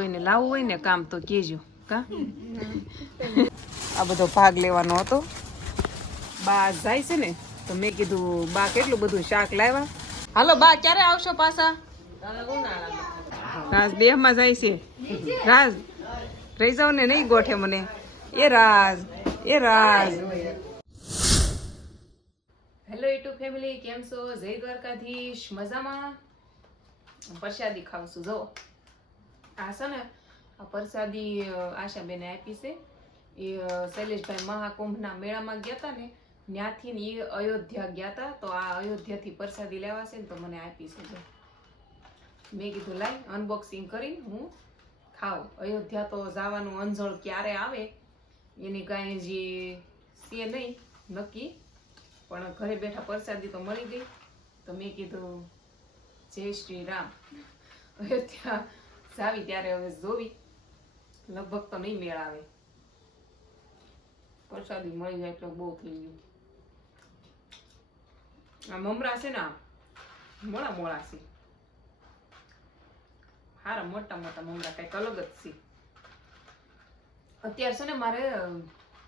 કોઈને લાવવું હોય ને કામ તો કહેજો કા? આ બધો ભાગ લેવાનો હતો. બા જાય છે ને તો મેં કીધું બા કેટલું બધું શાક લાવ્યા? હાલો બા ક્યારે આવશો પાછા? રાજ દેહમાં જાય છે. રાજ રહી જાવ ને નહીં ગોઠે મને. એ રાજ એ રાજ. હેલો યુટ્યુબ ફેમિલી કેમ છો? જય દ્વારકાધીશ મજામાં? પ્રસાદી ખાવશું જો. આ છે ને, આ પ્રસાદી આશાબેને આપી છે. એ શૈલેષભાઈ મહાકુંભના મેળામાં ગયા હતા ને, ત્યાંથી ને એ અયોધ્યા ગયા હતા તો આ અયોધ્યાથી પ્રસાદી લેવા છે ને, તો મને આપી છે મેં કીધું લાઈ અનબોક્સિંગ કરીને હું ખાઉં. અયોધ્યા તો જવાનું અંજળ ક્યારે આવે, એની કાંઈ જે છે નહીં, નક્કી. પણ ઘરે બેઠા પ્રસાદી તો મળી ગઈ. તો મેં કીધું, જય શ્રી રામ. અયોધ્યા જાવી ત્યારે હવે જોવી. લગભગ તો નહીં મેળ આવે પ્રસાદી મળી જાય એટલે બહુ થઈ ગયું. આ મમરા છે ને આ મોડા મોડા છે. હારા મોટા મોટા મમરા, કંઈક અલગ જ છે. અત્યારે છે ને મારે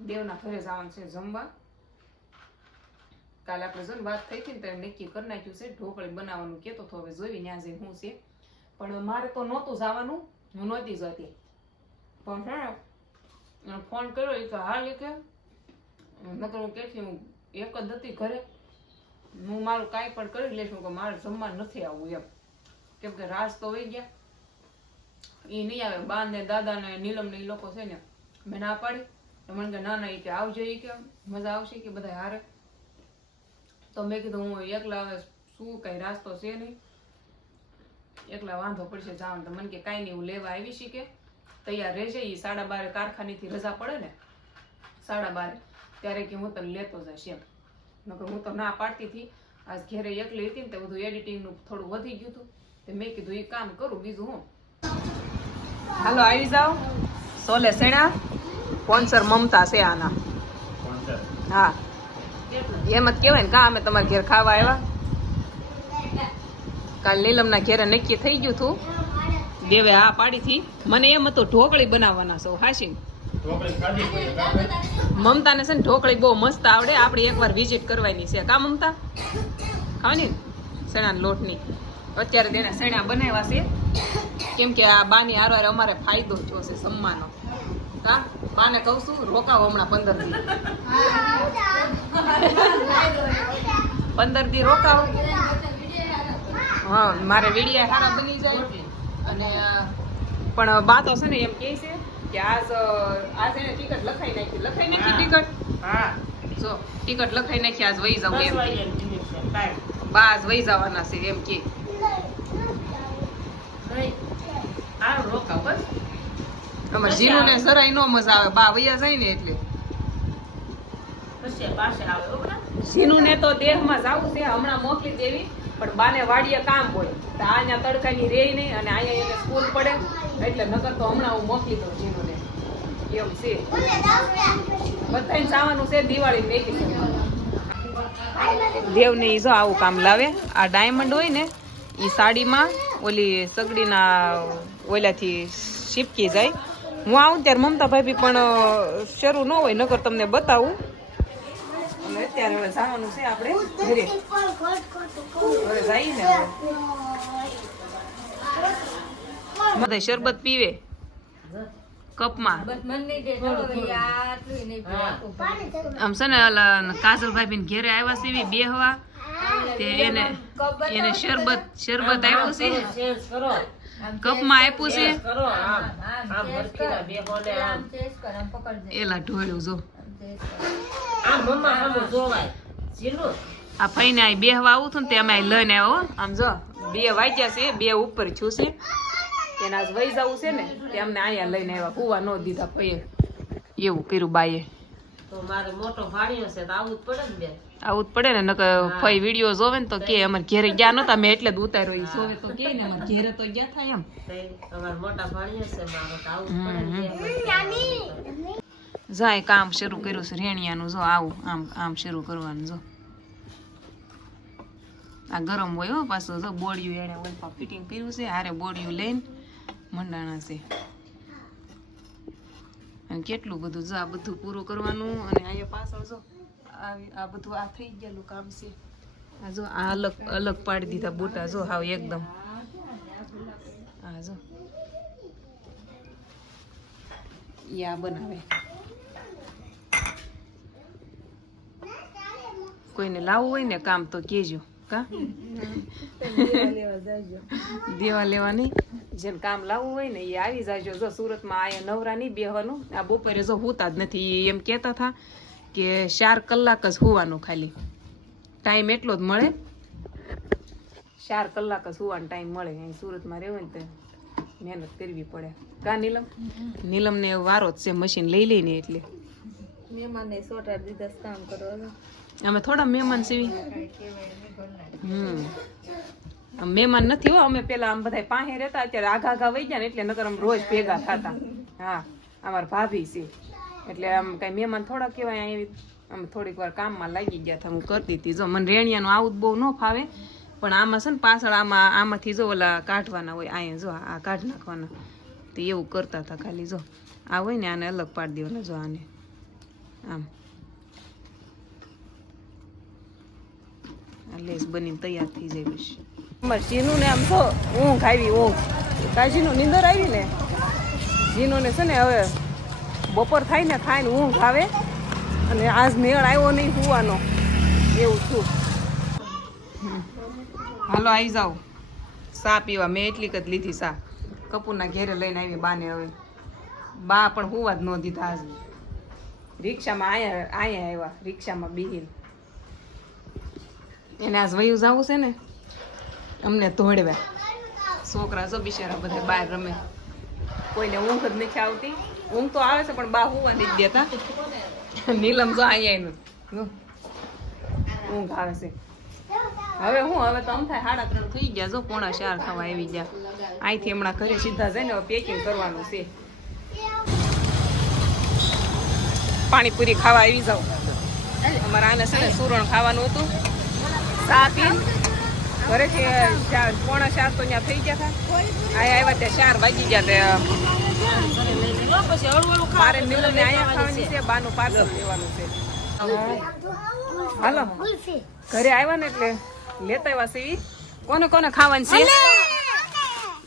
દેવના ઘરે જવાનું છે જમવા. કાલે આપણે જો વાત થઈ હતી ને તો નક્કી કરી નાખ્યું છે, ઢોકળી બનાવવાનું કેતો તો હવે જોઈ જઈને શું છે. પણ મારે તો નહોતું જવાનું, હું નહોતી જતી. પણ છે ને ફોન કર્યો એ કે હાલ કે નકર હું કેથી હું એક જ હતી ઘરે. હું મારું કાંઈ પણ કરી લઈશ કે મારે જમવા નથી આવવું એમ. કેમ કે રાસ તો વહી ગયા. એ નહીં આવે, બા ને દાદા ને નીલમ ને એ લોકો છે ને, મેં ના પાડી. મને કે ના ના એ કે આવજો એ કે, મજા આવશે કે બધા હારે. તો મેં કીધું, હું એકલા શું કઈ રાસ્તો છે નહીં. એકલા વાંધો પડશે જવાનું. તો મને કે કાંઈ નહીં હું લેવા આવી કે? તૈયાર રહેજે એ સાડા બારે કારખાનેથી રજા પડે ને સાડા બારે ત્યારે કે હું તને લેતો જઈશ એમ. નકર હું તો ના પાડતી હતી. આજ ઘેરે એકલી હતી ને તે બધું એડિટિંગનું થોડું વધી ગયું હતું. તે મેં કીધું એ કામ કરું બીજું હું? હાલો આવી જાઓ. સોલે સેણા સ્પોન્સર મમતા છે આના. હા. એમ જ કહેવાય ને કા અમે તમારા ઘેર ખાવા આવ્યા? કાલ નીલમના ઘેરે નક્કી થઈ ગયું હતું દેવે હા પાડી થી મને એમ હતું, ઢોકળી બનાવવાના છો હાશી મમતાને છે ને ઢોકળી બહુ મસ્ત આવડે આપણે એકવાર વિઝિટ કરવાની છે. કા મમતા? ખાવાની શેણાના લોટની. અત્યારે તેના શેણા બનાવ્યા છે. કેમ કે આ બાની હારવાર અમારે ફાયદો થયો છે સમ્માનો કા? બાને કહું છું, રોકાવો હમણાં પંદર દી. પંદર દી રોકાવો. હા મારે વીડિયા સારા બની જાય અને પણ બા તો છે ને એમ કહે છે કે આજ આજ એને ટિકિટ લખાઈ નાખી લખાઈ નાખી ટિકિટ? જો ટિકિટ લખાઈ નાખી આજ વહી જાવ એમ બા આજ વહી જવાના છે એમ કે અમાર જીનું ને મજા આવે. બા વૈયા જાય ને એટલે. જીનું ને તો દેહમાં જાવું છે હમણાં મોકલી દેવી. પણ બાને વાડીએ કામ હોય. તો અહીંયા તડકાની રે નહીં અને અહીંયા એને સ્કૂલ પડે. એટલે નકર તો હમણાં હું મોકલી દઉં જીનુને. એમ છે. બધાને જવાનું છે દિવાળી વેકેશન દેવને ઈ જો આવું કામ લાવે. આ ડાયમંડ હોય ને, ઈ સાડીમાં ઓલી સગડીના ઓલાથી શીપકી જાય. હું આવું ત્યારે મમતા ભાભી પણ શરૂ ન હોય, નકર તમને બતાવું. અત્યારે હવે જવાનું છે આપણે ઘરે. ઘરે જઈએ ને બધા શરબત પીવે? કપમાં? આમ છે ને કાજલભાઈ ઘેરે આવ્યા છે એવી બેહવા તે એને એને શરબત શરબત આપ્યું છે. કપમાં આપ્યું છે. એલા ઢોળ્યું જો. આ ફઈને આ બેહવા આવું હતું ને તે અમે લઈને આવ્યો આમ જો બે વાગ્યા છે બે ઉપર છું છે. એના વહી જવું છે ને તે અમને અહીંયા લઈને આવ્યા કુવા ન દીધા પૈયે એવું કર્યું બાઈએ. તો મારે મોટો ભાણિયો છે તો આવું જ પડે ને બેન આવું જ પડે ને નકર ફઈ વીડિયો જોવે ને તો કે અમારે ઘેરે ગયા નતા મેં એટલે જ ઉતાર્યો ઈ. જોવે તો કે ને અમારે ઘેરે તો ગયા થાય એમ. મોટા ભાણિયો છે મારો તો આવું પડે ને બેન. જાય કામ શરૂ કર્યું છે, રેણિયાનું, જો આવું આમ આમ શરૂ કરવાનું, જો. આ ગરમ હોય હો પાછું, જો બોડિયું એણે ઓલપા ફિટિંગ કર્યું છે, હારે બોડિયું લઈને મંડાણા છે. અને કેટલું બધું, જો આ બધું પૂરું કરવાનું અને અહીંયા પાછળ, જો આ બધું આ થઈ ગયેલું કામ છે. આ જો, આ અલગ અલગ પાડી દીધા બુટા, જો, હાવ એકદમ. આ જો. યા બનાવે. કોઈને લાવવું હોય ને કામ તો કેજો, કા? દેવા લેવા નહીં જેને કામ લાવવું હોય ને એ આવી જાજો. જો સુરતમાં આયા નવરા નહીં બેહવાનું. આ બપોરે જો હોતા જ નથી. એમ કહેતા હતા કે ચાર કલાક જ હોવાનું ખાલી. ટાઈમ એટલો જ મળે. ચાર કલાક જ હોવાનો ટાઈમ મળે. અહીં સુરતમાં રહેવું ને તો મહેનત કરવી પડે. કા નીલમ? નીલમને વારો જ છે. મશીન લઈ લઈને એટલે. મહેમાનને સોટાડ દીધા કામ કરો અમે થોડા મહેમાન સીવી હમ. આમ મહેમાન નથી હો, અમે પેલા આમ બધા પાસે રહેતા, અત્યારે આઘા આઘા વહી ગયા ને એટલે નકર આમ રોજ ભેગા થતા. હા, અમારા ભાભી છે. એટલે આમ કઈ મહેમાન થોડા કહેવાય એવી અમે થોડીક વાર કામમાં લાગી ગયા હતા, હું કરતી હતી જો, મને રેણિયાનું આવું જ બહુ ન ફાવે, પણ આમાં છે ને પાછળ આમાં, આમાંથી જો ઓલા કાઢવાના હોય અહીંયા જો, આ કાઢ નાખવાના. તો એવું કરતા હતા ખાલી, જો. આ હોય ને, આને અલગ પાડી દેવાના, જો આને. આમ. લેસ બનીને તૈયાર થઈ જાય પછી જીનું ને આમ તો ઊંઘ આવી ઊંઘ. કાજીનું નીંદર આવી ને? જીનું ને છે ને હવે બપોર થાય ને ખાઈને ઊંઘ આવે. અને આજ મેળ આવ્યો નહીં હુવાનો. એવું છું. હાલો આવી જાઓ. સા પીવા. મેં એટલી જ લીધી સા. કપૂરના ઘેરે લઈને આવી બાને હવે. બા પણ હોવા જ ન દીધા આજ. રિક્ષામાં આયા આયા આવ્યા. રિક્ષામાં બેહીને. એને આજ વયું જવું છે ને, અમને ધોડવા છોકરા જો બિચારા બધા બહાર રમે. કોઈને ઊંઘ જ નથી આવતી. ઊંઘ તો આવે છે, પણ બા હુવા નથી દેતા. નીલમ જો અહીંયા એનું. ઊંઘ આવે છે. હવે હું, હવે તો આમ થાય, સાડા ત્રણ થઈ ગયા, જો પોણા ચાર થવા આવી ગયા. અહીંથી હમણાં ઘરે સીધા જઈને હવે પેકિંગ કરવાનું છે. પાણીપુરી ખાવા આવી જાઉં અમારા આને છે ને સુરણ ખાવાનું હતું. ચા પી ઘરેથી પોણા ચાર તો ત્યાં થઈ ગયા હતા આયા આવ્યા ત્યાં ચાર વાગી ગયા ત્યાં મારે નીલમને અહીંયા ખાવાની છે. બાનું પાર્સલ લેવાનું છે. હાલો. ઘરે આવ્યા ને એટલે લેતા આવ્યા છે કોને કોને ખાવાની છે?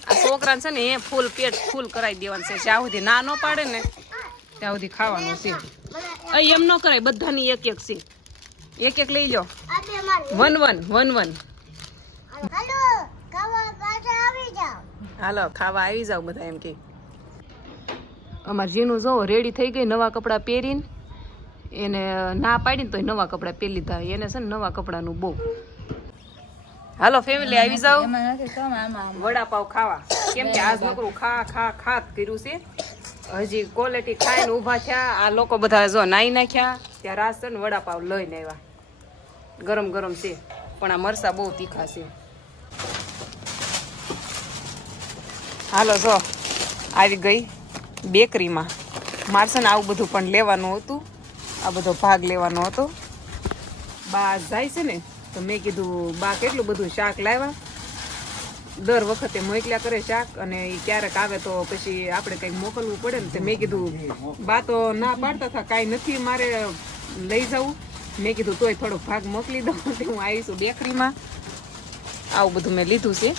આ છોકરાને છે ને એ ફૂલ પેટ ફૂલ કરાવી દેવાનું છે. જ્યાં સુધી ના ન પાડે ને ત્યાં સુધી ખાવાનું છે. અહીં એમ ન કરાય બધાની એક એક છે. એક એક લઈ લો. One one one one. હાલો ખાવા આવી જાવ બધા એમ કે. અમાર જીનું જો રેડી થઈ ગઈ નવા કપડાં પહેરીને. એને ના પાડીને તોય નવા કપડાં પહેરી લીધા. એને છે ને નવા કપડાનું બહુ. હાલો ફેમિલી આવી જાવ વડાપાવ ખાવા. કેમ કે આજ નકરું ખા ખા ખાત કર્યું છે. હજી ક્વોલિટી ખાઈને ઊભા થયા. આ લોકો બધા જો નાઈ નાખ્યા. ત્યાં રાસ છે ને વડાપાવ લઈને આવ્યા. ગરમ ગરમ છે, પણ આ મરસા બહુ તીખા છે. હાલો જો, આવી ગઈ બેકરીમાં. મારશે આવું બધું પણ લેવાનું હતું, આ બધો ભાગ લેવાનો હતો. બા જાય છે ને, તો મેં કીધું, બા, કેટલું બધું શાક લાવ્યા? દર વખતે મોકલ્યા કરે શાક, અને એ ક્યારેક આવે તો પછી આપણે કંઈક મોકલવું પડે ને, તો મેં કીધું, બા, તો ના પાડતા હતા, કાંઈ નથી, મારે લઈ જવું મેં કીધું તોય થોડો ભાગ મોકલી દઉં તો હું આવીશું બેકરીમાં. આવું બધું મેં લીધું છે.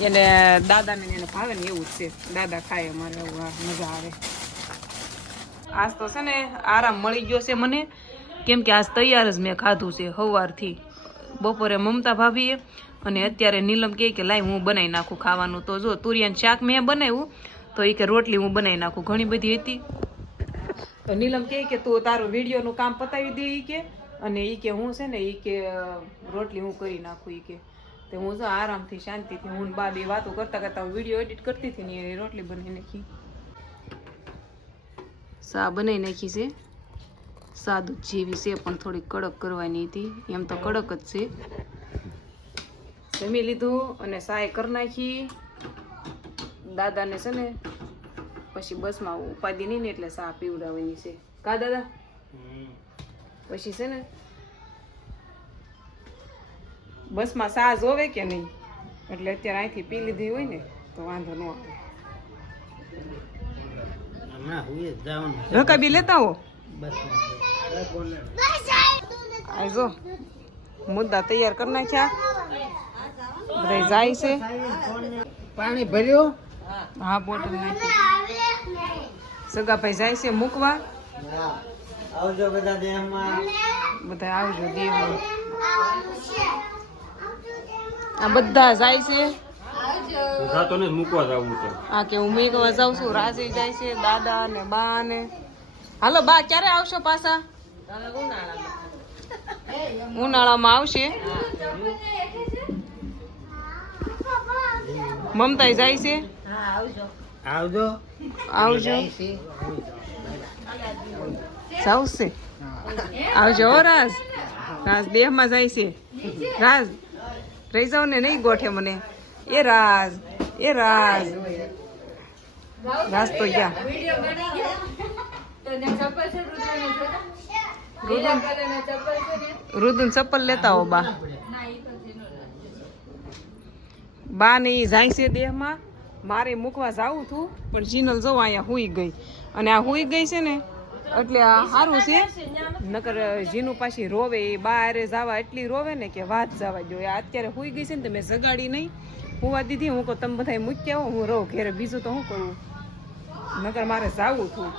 એને દાદાને એને ભાવે ને એવું જ છે. દાદા ખાય અમારે એવું મજા આવે. આજ તો છે ને આરામ મળી ગયો છે મને. કેમ કે આજ તૈયાર જ મેં ખાધું છે સવારથી. બપોરે મમતા ભાભીએ અને અત્યારે નીલમ કહે કે લાઈ હું બનાવી નાખું ખાવાનું. તો જો તુરિયાનું શાક મેં બનાવ્યું, તો એ કે, રોટલી હું બનાવી નાખું. ઘણી બધી હતી. તો નીલમ કહે કે તું તારું વિડીયોનું કામ પતાવી દે એ કે. અને એ કે હું છે ને એ કે રોટલી હું કરી નાખું એ કે. તો હું જો આરામથી, શાંતિથી, હું બા બે વાતો કરતા કરતા વીડિયો એડિટ કરતી હતી ને એ રોટલી બનાવી નાખી. સા બનાવી નાખી છે. સાદું જેવી છે, પણ થોડી કડક કરવાની હતી. એમ તો કડક જ છે. જમી લીધું અને સાય કરી નાખી. દાદાને છે ને પછી બસમાં ઉપાધિ નહીં ને એટલે સા પીવડાવવાની છે. કા દાદા? પછી છે ને બસમાં સા જોવે કે નહીં? એટલે અત્યારે અહીંથી પી લીધી હોય ને તો વાંધો ન આવે. રકાબી લેતા હો? આ જો મુદ્દા તૈયાર કરી નાખ્યા. બધા જાય છે. પાણી ભર્યું? હા બોટલ નાખી. સગાભાઈ જાય છે મૂકવા? આવજો બધા દેહમાં બધા આવજો દેહમાં આ બધા જાય છે? જાતો મૂકવા જવું તો. આ કે હું મૂકવા જાઉં છું રાજી જાય છે દાદા ને બા ને. હાલો બા ક્યારે આવશો પાછા? ઉનાળામાં ઉનાળામાં આવશે મમતાઈ જાય છે? હા આવજો. આવજો. આવજો. જાવ આવજો રાજ. રાજ, દેહમાં જાય છે. રાજ, રહી જાવ ને નહીં ગોઠે મને. એ રાજ એ રાજ. રાજ તો ગયા રુદન. ચપ્પલ લેતા હો બા. બા ને જાય છે દેહમાં. મારે મૂકવા જાવું હતું પણ જીનલ જો અહીંયા હુઈ ગઈ. અને આ હુઈ ગઈ છે ને એટલે આ સારું છે. નકર જીનું પાછી રોવે એ બહાર જવા એટલી રોવે ને કે વાત જવા જોઈએ આ અત્યારે હુઈ ગઈ છે ને તો મેં જગાડી નહીં. હુવા દીધી હું કહું તમે બધા મૂક્યા આવો હું રહું ઘેરે. બીજું તો હું કરું? નકર મારે જાવું હતું